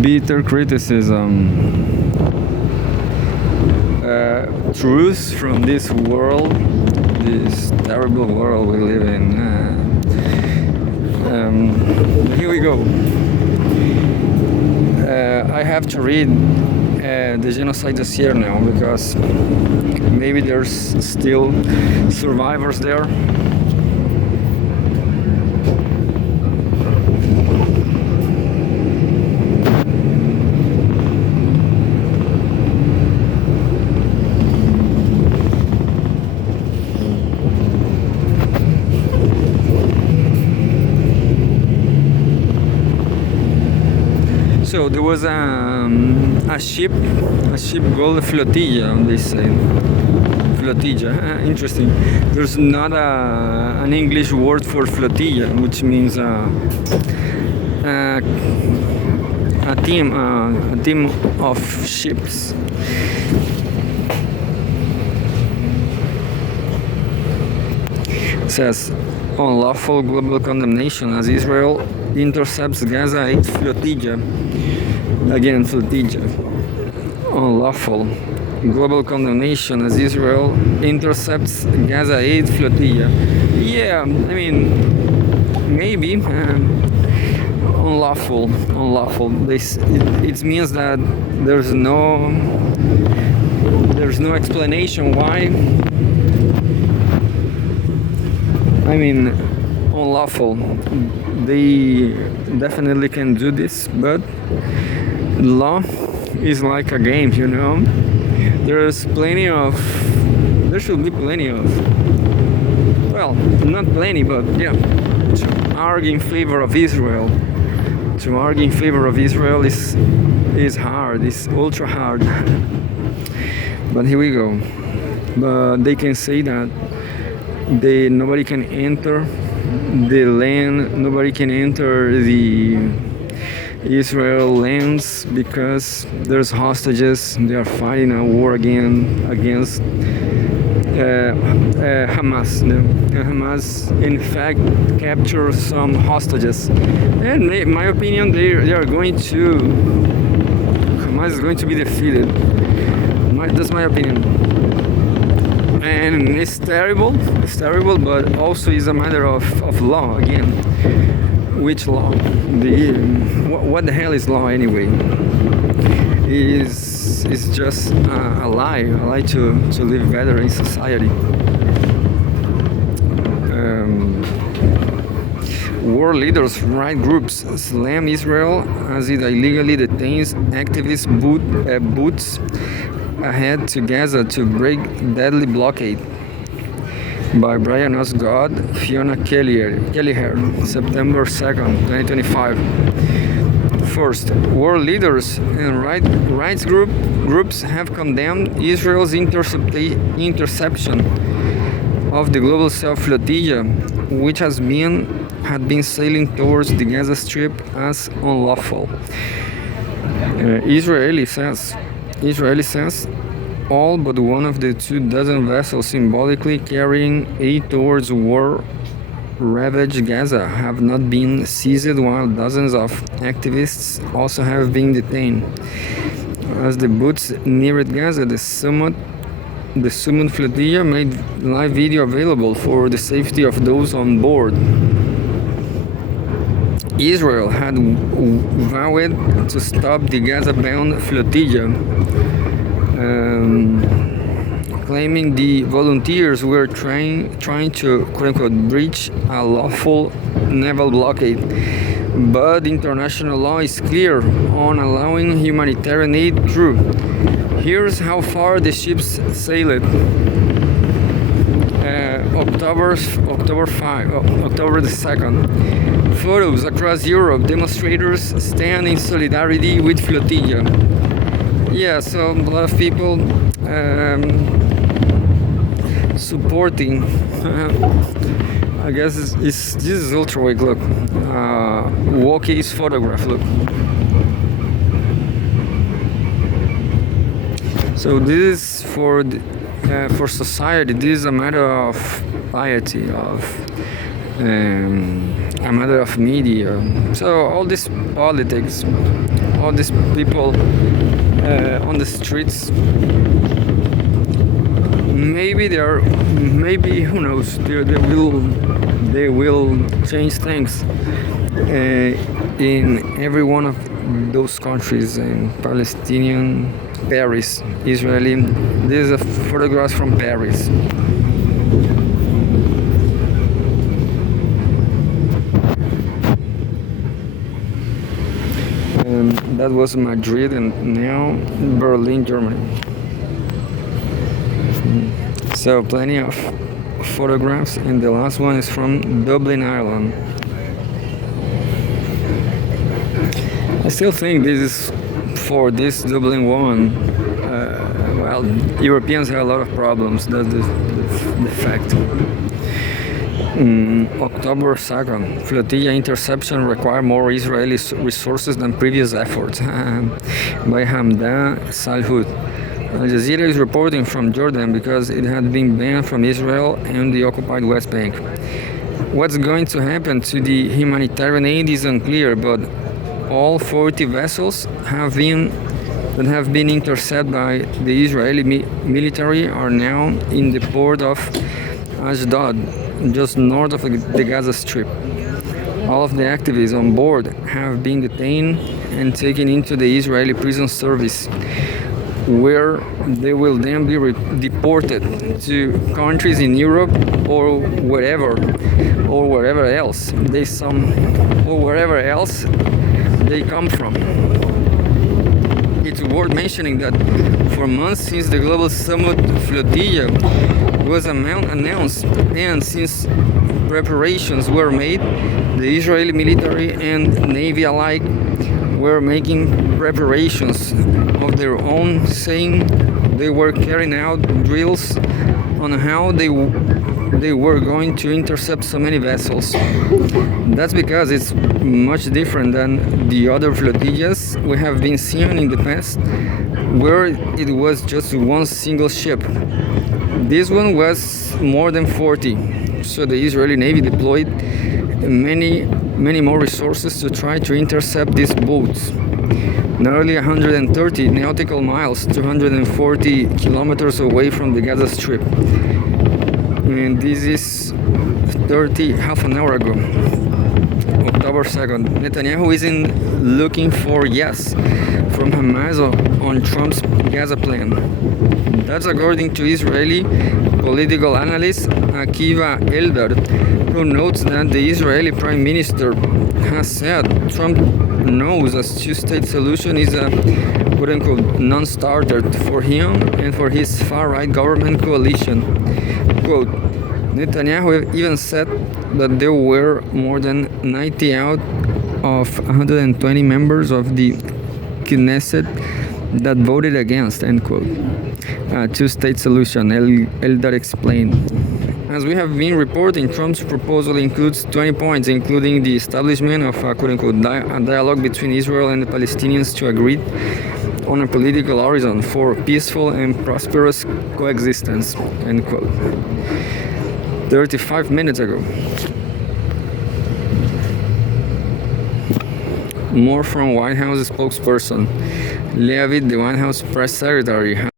bitter criticism, truths from this world, this terrible world we live in. Here we go. I have to read the genocide dossier now because maybe there's still survivors there. So there was a ship called flotilla, they say. Flotilla, interesting. There's not an English word for flotilla, which means a team of ships. It says unlawful global condemnation as Israel intercepts Gaza aid flotilla. Again, flotilla. Unlawful global condemnation as Israel intercepts Gaza aid flotilla. Yeah, I mean, maybe unlawful. It means that there's no explanation why. I mean, unlawful. They definitely can do this, but law is like a game, you know. There should be plenty of, well, not plenty, but yeah, to argue in favor of Israel. To argue in favor of Israel is hard, it's ultra hard. But here we go. But they can say that nobody can enter the land, nobody can enter the Israel lands because there's hostages. They are fighting a war against Hamas. Hamas, in fact, captured some hostages, and in my opinion, Hamas is going to be defeated. That's my opinion. And it's terrible, but also is a matter of law again. Which law? What the hell is law anyway? Is just a lie to live better in society. World leaders, right groups slam Israel as it illegally detains activist boots ahead to Gaza to break deadly blockade. By Brian Osgood, Fiona Kelleher, September 2nd, 2025. First, world leaders and rights groups have condemned Israel's interception of the Global South flotilla, which had been sailing towards the Gaza Strip as unlawful. Israeli says all but one of the 24 vessels symbolically carrying aid towards war-ravaged Gaza have not been seized, while dozens of activists also have been detained. As the boats neared Gaza, the Summit flotilla made live video available for the safety of those on board. Israel had vowed to stop the Gaza-bound flotilla, claiming the volunteers were trying to quote-unquote breach a lawful naval blockade. But international law is clear on allowing humanitarian aid through. Here's how far the ships sailed. October the 2nd. Photos across Europe. Demonstrators stand in solidarity with flotilla. Yeah, so a lot of people supporting. I guess this is ultra-wake. Look, Walkie's photograph. Look. So this is for society. This is a matter of piety, of a matter of media. So all this politics, all these people on the streets, maybe maybe who knows, they will change things in every one of those countries, in Palestinian, Paris, Israeli. This is a photograph from Paris. That was Madrid, and now Berlin, Germany. So plenty of photographs, and the last one is from Dublin, Ireland. I still think this is for this Dublin one. Well, Europeans have a lot of problems. That's the fact. October 2nd, flotilla interception require more Israeli resources than previous efforts. By Hamdan Salhut. Al Jazeera is reporting from Jordan because it had been banned from Israel and the occupied West Bank. What's going to happen to the humanitarian aid is unclear, but all 40 vessels that have been intercepted by the Israeli military are now in the port of Ashdod, just north of the Gaza Strip. All of the activists on board have been detained and taken into the Israeli prison service, where they will then be deported to countries in Europe or wherever else they come from. It's worth mentioning that for months since the Global Summit flotilla was announced, and since preparations were made, the Israeli military and Navy alike were making preparations of their own, saying they were carrying out drills on how they were going to intercept so many vessels. That's because it's much different than the other flotillas we have been seeing in the past, where it was just one single ship. This one was more than 40, so the Israeli Navy deployed many more resources to try to intercept these boats. Nearly 130 nautical miles, 240 kilometers away from the Gaza Strip. And this is half an hour ago, October 2nd. Netanyahu isn't looking for yes from Hamas on Trump's Gaza plan. That's according to Israeli political analyst Akiva Eldar, who notes that the Israeli Prime Minister has said Trump knows a two-state solution is a quote-unquote non-starter for him and for his far-right government coalition. Quote, Netanyahu even said that there were more than 90 out of 120 members of the Knesset that voted against, end quote. Two-state solution, Eldar explained. As we have been reporting, Trump's proposal includes 20 points, including the establishment of a quote-unquote dialogue between Israel and the Palestinians to agree on a political horizon for peaceful and prosperous coexistence, end quote. 35 minutes ago. More from White House spokesperson. Leavitt, the White House press secretary,